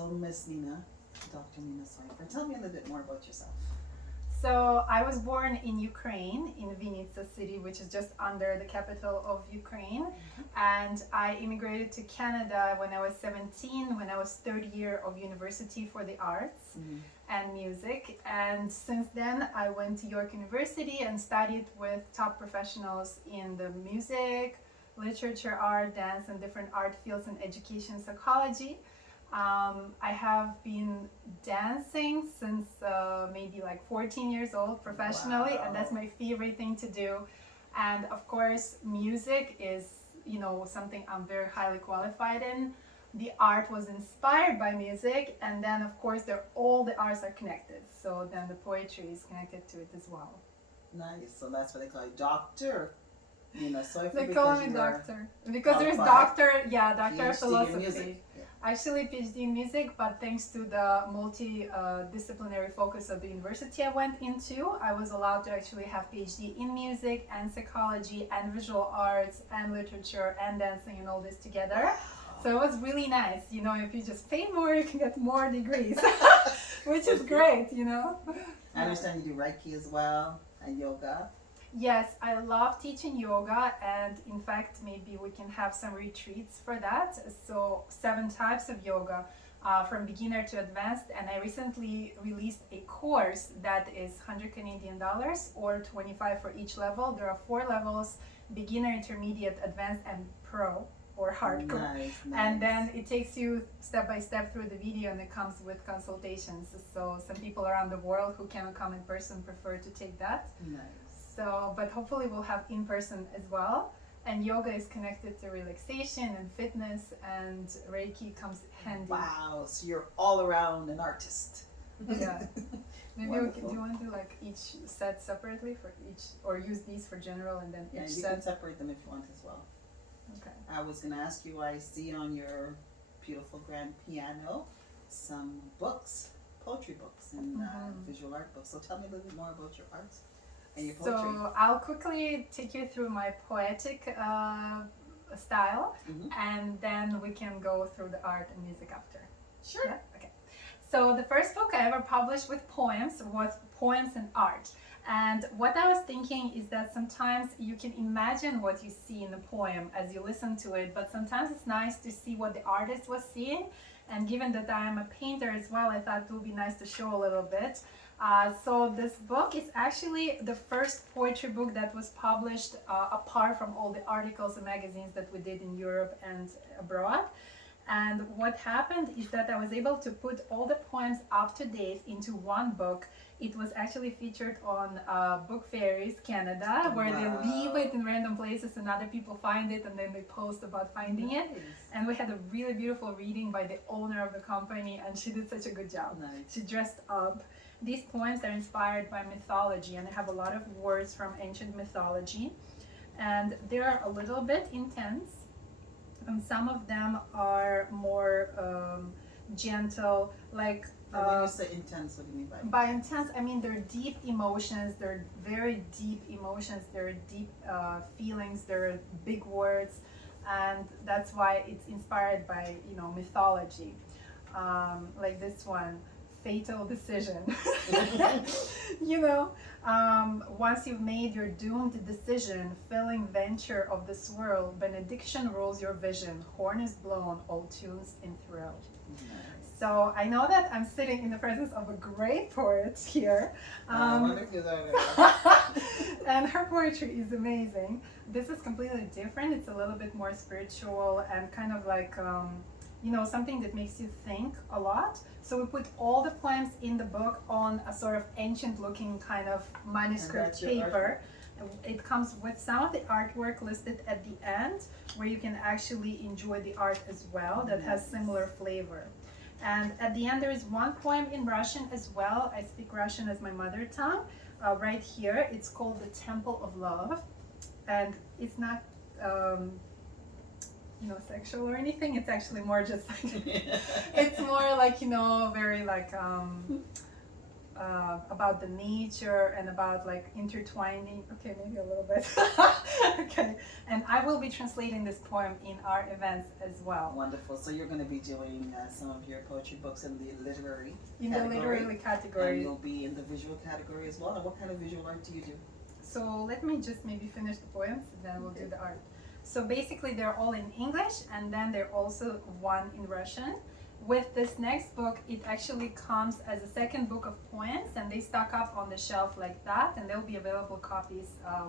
So, Miss Nina, Dr. Nina Soyfer, tell me a little bit more about yourself. So I was born in Ukraine, in Vinnytsia city, which is just under the capital of Ukraine. And I immigrated to Canada when I was 17, when I was third year of university for the arts and music. And since then, I went to York University and studied with top professionals in the music, literature, art, dance, and different art fields and education psychology. I have been dancing since maybe like 14 years old professionally, and that's my favorite thing to do. And of course, music is, something I'm very highly qualified in. The art was inspired by music, and then of course, all the arts are connected. So then the poetry is connected to it as well. Nice. So that's what they call you, Doctor Nina Soyfer. They call me doctor because there's doctor of philosophy. Actually, PhD in music, but thanks to the multidisciplinary focus of the university I went into, I was allowed to actually have PhD in music and psychology and visual arts and literature and dancing and all this together. So it was really nice. If you just pay more, you can get more degrees, which is great, I understand you do Reiki as well and yoga. Yes, I love teaching yoga, and in fact, maybe we can have some retreats for that. So 7 types of yoga, from beginner to advanced, and I recently released a course that is 100 Canadian dollars or 25 for each level. There are 4 levels: beginner, intermediate, advanced, and pro or hardcore. Nice. And then it takes you step by step through the video, and it comes with consultations. So some people around the world who cannot come in person prefer to take that. Nice. So, but hopefully we'll have in person as well. And yoga is connected to relaxation and fitness, and Reiki comes handy. Wow, so you're all around an artist. Yeah. Maybe do you want to do like each set separately for each, or use these for general and then each you set? can separate them if you want as well. Okay. I was going to ask you, I see on your beautiful grand piano some books, poetry books and visual art books. So tell me a little bit more about your art. So I'll quickly take you through my poetic style, and then we can go through the art and music after. Sure. Yeah? Okay. So the first book I ever published with poems was Poems and Art. And what I was thinking is that sometimes you can imagine what you see in the poem as you listen to it, but sometimes it's nice to see what the artist was seeing. And given that I am a painter as well, I thought it would be nice to show a little bit. So this book is actually the first poetry book that was published apart from all the articles and magazines that we did in Europe and abroad. And what happened is that I was able to put all the poems up to date into one book. It was actually featured on Book Fairies Canada, where they leave it in random places and other people find it and then they post about finding it. And we had a really beautiful reading by the owner of the company, and she did such a good job. She dressed up. These poems are inspired by mythology, and I have a lot of words from ancient mythology, and they're a little bit intense, and some of them are more gentle, like when you say intense, what do you mean by intense? I mean they're deep emotions, they're very deep emotions, they're deep feelings, they're big words, and that's why it's inspired by mythology, like this one. Fatal decision. Once you've made your doomed decision, filling venture of this world, benediction rules your vision, horn is blown, all tunes enthralled. So I know that I'm sitting in the presence of a great poet here. And her poetry is amazing. This is completely different. It's a little bit more spiritual and kind of like something that makes you think a lot. So we put all the poems in the book on a sort of ancient looking kind of manuscript paper. It comes with some of the artwork listed at the end, where you can actually enjoy the art as well that has similar flavor. And at the end there is one poem in Russian as well. I speak Russian as my mother tongue. Right here, it's called The Temple of Love, and it's not sexual or anything. It's actually more just like it's more like very like about the nature and about like intertwining. Okay, maybe a little bit. Okay, and I will be translating this poem in our events as well. Wonderful. So you're going to be doing some of your poetry books in the literary In category, the literary and category. you'll be in the visual category as well. And what kind of visual art do you do? So let me just maybe finish the poems, and then we'll Okay. do the art. So basically, they're all in English, and then they're also one in Russian. With this next book, it actually comes as a second book of poems, and they stock up on the shelf like that, and there'll be available copies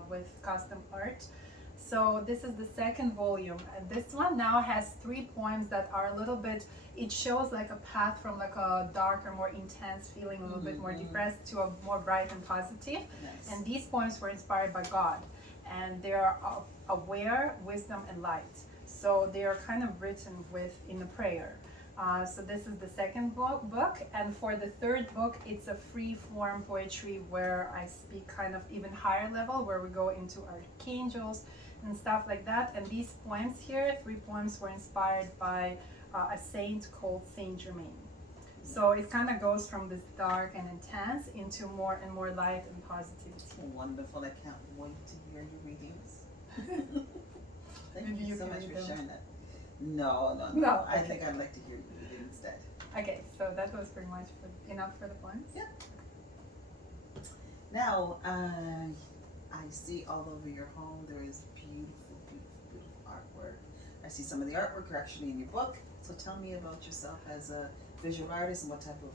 with custom art. So this is the second volume, and this one now has 3 poems that are a little bit, it shows like a path from like a darker, more intense feeling, a little bit more depressed, to a more bright and positive. Nice. And these poems were inspired by God, and they are aware, wisdom, and light. So they are kind of written in a prayer. So this is the second book, and for the third book, it's a free form poetry where I speak kind of even higher level, where we go into archangels and stuff like that. And these poems here, 3 poems, were inspired by a saint called Saint Germain. So it kind of goes from this dark and intense into more and more light and positivity. Wonderful. I can't wait to hear your readings. Thank Maybe you you so can much read for them. sharing that. No. No, I okay. think I'd like to hear you read it instead. Okay, so that was pretty much enough for the poems. Yeah. Now, I see all over your home there is beautiful, beautiful, beautiful artwork. I see some of the artwork are actually in your book. So tell me about yourself as a visual artist, and what type of,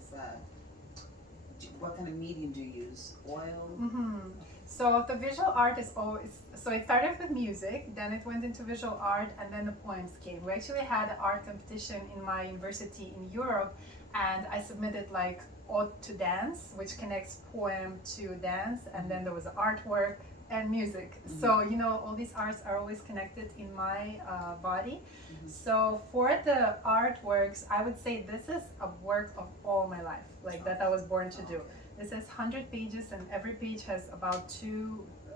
what kind of medium do you use? Oil? Mm-hmm. So the visual art is always, so it started with music, then it went into visual art, and then the poems came. We actually had an art competition in my university in Europe, and I submitted like Ode to Dance, which connects poem to dance, and then there was artwork and music. Mhm. So, you know, all these arts are always connected in my body. Mhm. So for the artworks, I would say this is a work of all my life, like that I was born to do. This has 100 pages, and every page has about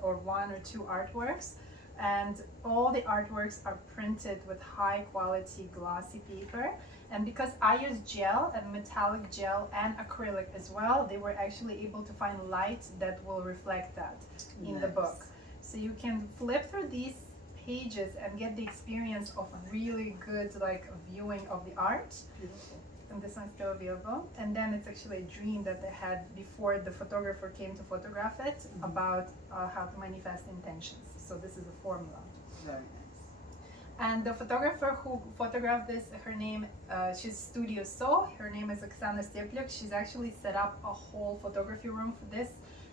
1 or 2 artworks, and all the artworks are printed with high quality glossy paper. And because I use gel and metallic gel and acrylic as well, they were actually able to find light that will reflect that in the Nice. book. So you can flip through these pages and get the experience of really good like viewing of the art. Beautiful. And this one's still available. And then it's actually a dream that they had before the photographer came to photograph it, about how to manifest intentions. So this is a formula. Very nice. And the photographer who photographed this, her name, she's Studio So. Her name is Oksana Steplyak. She's actually set up a whole photography room for this,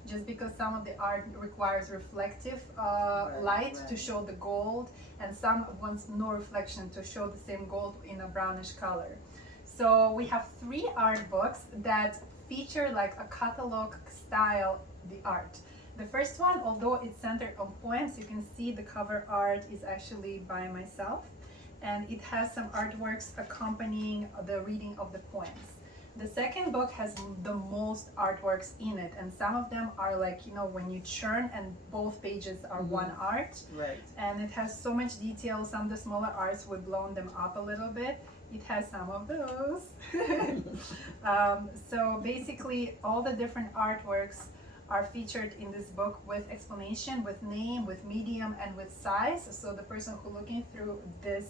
just because some of the art requires reflective light to show the gold, and some wants no reflection to show the same gold in a brownish color. So we have 3 art books that feature like a catalog style the art. The first one, although it's centered on poems, you can see the cover art is actually by myself, and it has some artworks accompanying the reading of the poems. The second book has the most artworks in it, and some of them are like, you know, when you churn and both pages are one art. Right. And it has so much detail. Some of the smaller arts, we've blown them up a little bit. It has some of those. So basically all the different artworks are featured in this book with explanation, with name, with medium, and with size. So the person who looking through this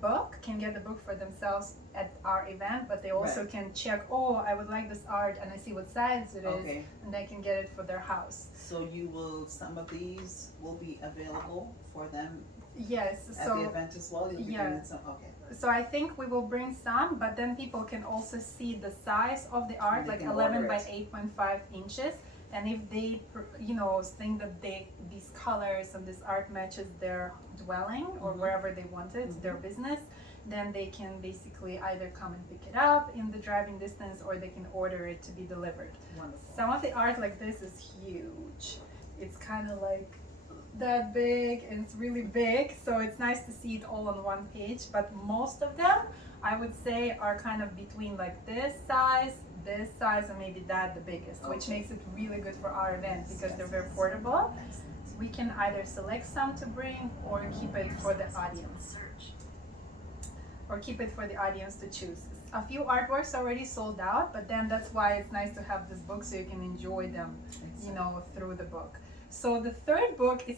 book can get the book for themselves at our event, but they also can check, oh, I would like this art, and I see what size it is, and they can get it for their house. So you will, some of these will be available for them Yes. at the event as well? You'll be doing some, So I think we will bring some, but then people can also see the size of the art, They like can 11 order by it. 8.5 inches. And if they, you know, think that these colors and this art matches their dwelling or wherever they want it, their business, then they can basically either come and pick it up in the driving distance, or they can order it to be delivered. Wonderful. Some of the art like this is huge. It's kind of like that big, and it's really big, so it's nice to see it all on one page. But most of them, I would say, are kind of between like this size, and maybe that the biggest, which makes it really good for our event because they're very portable. We can either select some to bring or keep it for the audience. To choose. A few artworks already sold out, but then that's why it's nice to have this book so you can enjoy them, you know, through the book. So the third book is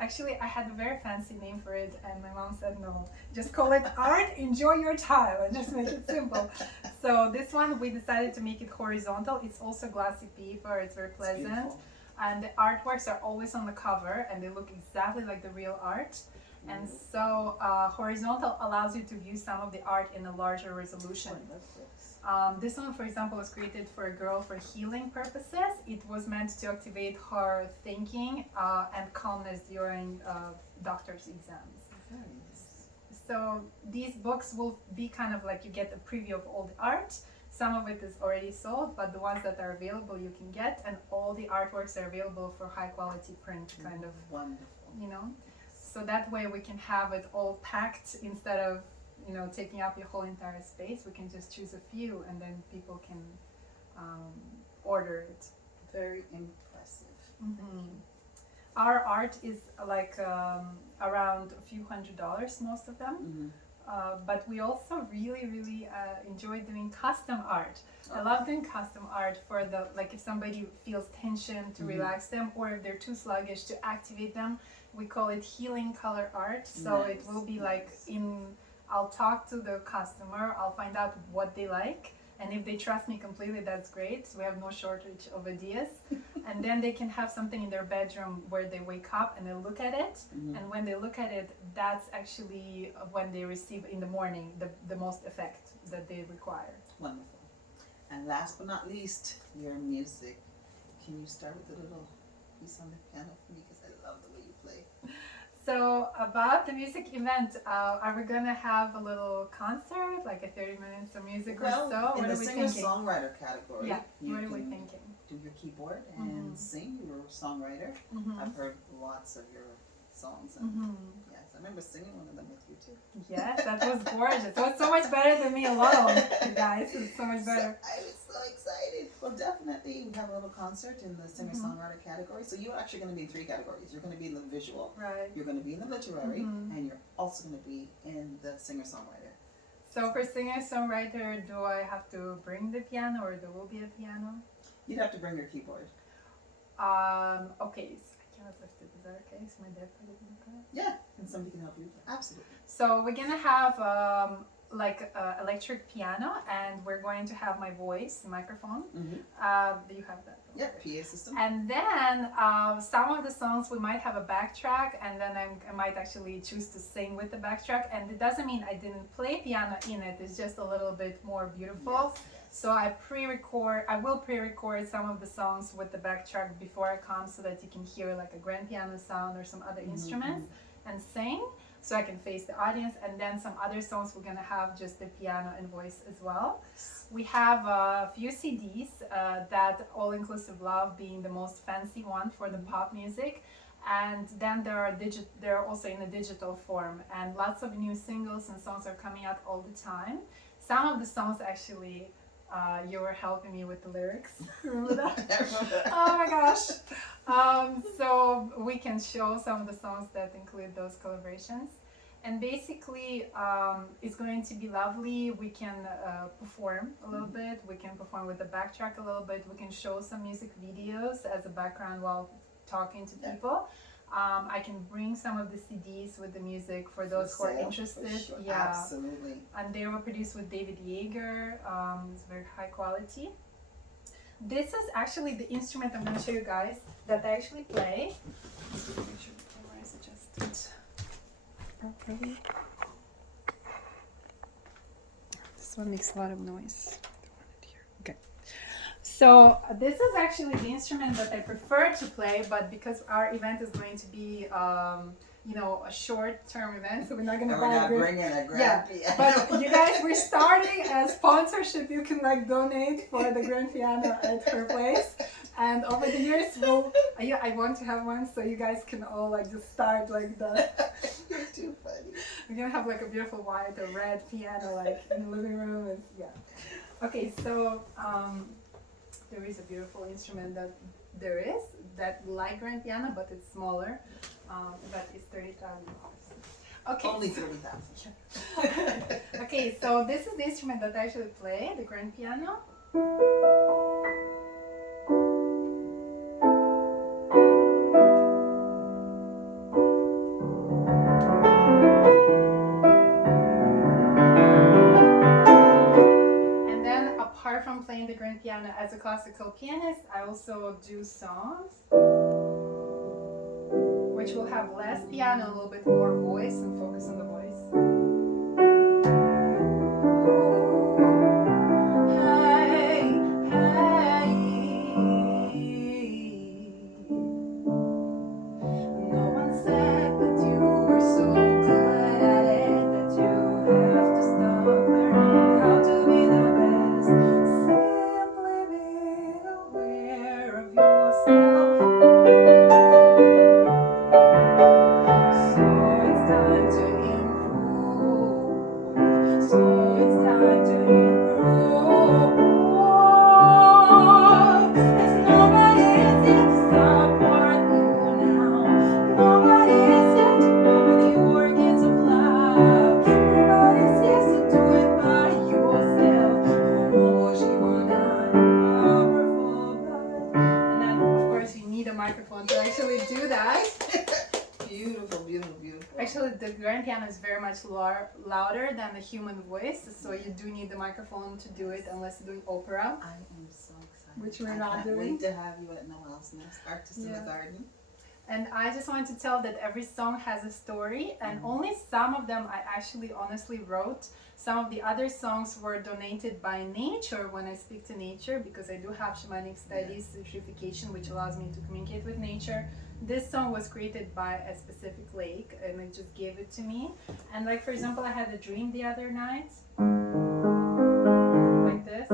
actually, I had a very fancy name for it, and my mom said no, just call it Art, Enjoy Your Time, and just make it simple. So this one, we decided to make it horizontal. It's also glossy paper, it's very pleasant. And the artworks are always on the cover, and they look exactly like the real art. And so horizontal allows you to view some of the art in a larger resolution. This one, for example, was created for a girl for healing purposes. It was meant to activate her thinking and calmness during doctor's exams. So these books will be kind of like you get a preview of all the art. Some of it is already sold, but the ones that are available you can get, and all the artworks are available for high quality print, kind of, wonderful. You know. So that way we can have it all packed instead of, you know, taking up your whole entire space. We can just choose a few, and then people can order it. Very impressive. Mm-hmm. Our art is like around a few $100s, most of them. Mm-hmm. But we also really enjoy doing custom art. I love doing custom art for the, like if somebody feels tension to relax them, or if they're too sluggish to activate them. We call it healing color art. So it will be like I'll talk to the customer, I'll find out what they like, and if they trust me completely, that's great. So we have no shortage of ideas. And then they can have something in their bedroom where they wake up and they look at it. And when they look at it, that's actually when they receive in the morning the most effect that they require. Wonderful. And last but not least, your music. Can you start with a little piece on the piano for me, because I love the way you play. So about the music event, are we gonna have a little concert, like a 30 minutes of music or so? In What the are we singer-songwriter category, Yeah, you what are we can thinking? do your keyboard and sing. You're a songwriter. I've heard lots of your songs. And yes, I remember singing one of them with you too. Yes, that was gorgeous. It was so much better than me alone, you guys. It was so much better. I was so excited. Well, definitely we have a little concert in the singer-songwriter category. So you're actually going to be in 3 categories. You're going to be in the visual, Right. you're going to be in the literary, and you're also going to be in the singer-songwriter. So for singer-songwriter, do I have to bring the piano, or there will be a piano? You'd have to bring your keyboard. Okay, so I cannot lift it. Is that okay? So my dad put it in the car? Yeah, and somebody can help you. Absolutely. So we're gonna have like electric piano, and we're going to have my voice, microphone. Do you have that? Yeah, PA system. And then some of the songs we might have a backtrack, and then I might actually choose to sing with the backtrack. And it doesn't mean I didn't play piano in it. It's just a little bit more beautiful. Yes. So I will pre-record some of the songs with the backtrack before I come, so that you can hear like a grand piano sound or some other instruments and sing, so I can face the audience. And then some other songs we're gonna have just the piano and voice as well. We have a few CDs, that All Inclusive Love being the most fancy one for the pop music. And then they're also in a digital form, and lots of new singles and songs are coming out all the time. Some of the songs actually, you were helping me with the lyrics. Remember that? Oh my gosh. So we can show some of the songs that include those collaborations. And basically, it's going to be lovely. We can perform a little bit. We can perform with the backtrack a little bit. We can show some music videos as a background while talking to people. I can bring some of the CDs with the music for those who are interested. Sure. Yeah, Absolutely. And they were produced with David Yeager. It's very high quality. This is actually the instrument I'm going to show you guys that I actually play. Make sure the camera is adjusted properly. This one makes a lot of noise. Okay. So this is actually the instrument that I prefer to play, but because our event is going to be, a short-term event, so we're not going to buy a bringing a grand piano. But you guys, we're starting as sponsorship. You can donate for the grand piano at her place, and over the years, I want to have one, so you guys can all just start like that. You're too funny. We're gonna have a beautiful white or red piano in the living room. Okay, so there is a beautiful instrument that like grand piano, but it's smaller. That is $30,000. Okay. Only 30,000. Okay, so this is the instrument that I actually play, the grand piano. And then apart from playing the grand piano as a classical pianist, I also do songs which will have less piano, a little bit more voice, and focus on the voice. Hey, hey. No one said that you were so good at it, that you have to stop learning how to be the best. Simply be aware of yourself. So it's time to improve. So it's time to improve. There's nobody is here to support you now. Nobody is here to open the organs of love. Nobody's here to do it by yourself. And then, of course, you need a microphone to actually do that. Beautiful, beautiful, beautiful. Actually, the grand piano is very much louder than the human voice, so you do need the microphone to do it unless you're doing opera. I am so excited. Which we're I not can't doing. wait to have you at Noel's Nest, Artist in the Yeah. Garden. And I just wanted to tell that every song has a story, and only some of them I actually honestly wrote. Some of the other songs were donated by nature when I speak to nature, because I do have shamanic studies, certification, which allows me to communicate with nature. This song was created by a specific lake, and it just gave it to me. And like, for example, I had a dream the other night, like this.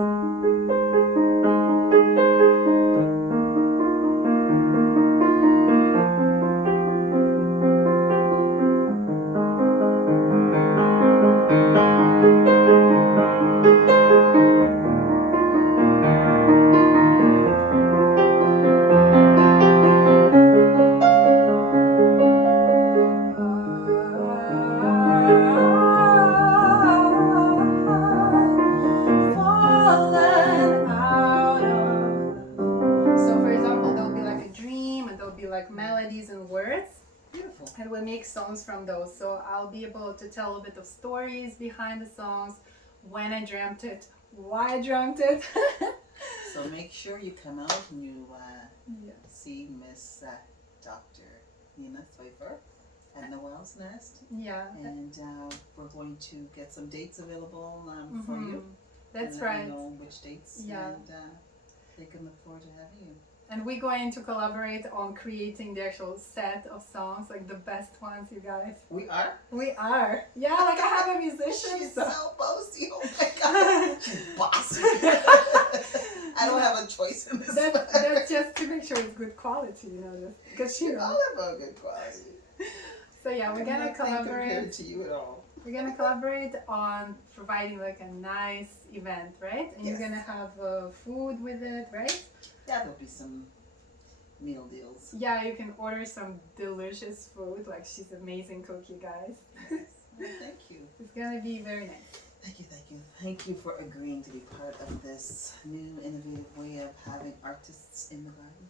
Fallen out of. So, for example, there'll be like a dream, and there'll be like melodies and words, Beautiful. and we'll make songs from those. So I'll be able to tell a bit of stories behind the songs, when I dreamt it, why I dreamt it. So make sure you come out and you Yeah. see Miss Dr. Nina Soyfer at Noel's Nest. Yeah. And we're going to get some dates available for you. That's And let right. you know which dates. Yeah. And they can look forward to having you. And we're going to collaborate on creating the actual set of songs, like the best ones, you guys. We are? We are. Yeah, like I have a musician. She's so. so bossy. Oh my God. She's bossy. I don't have a choice in this. That's just to make sure it's good quality, you know, because You all have a good quality. So yeah, we're gonna Nothing compared collaborate. to you at all. We're gonna collaborate on providing like a nice event, right? And Yes. you're gonna have food with it, right? Yeah, there'll be some meal deals. Yeah, you can order some delicious food. Like, she's amazing cook, you guys. Yes. Well, thank you. It's gonna be very nice. Thank you, thank you. Thank you for agreeing to be part of this new innovative way of having artists in the garden.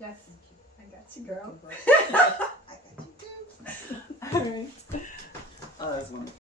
Yes, Thank you. I got you, girl. I got you too. All right. Oh, that's wonderful.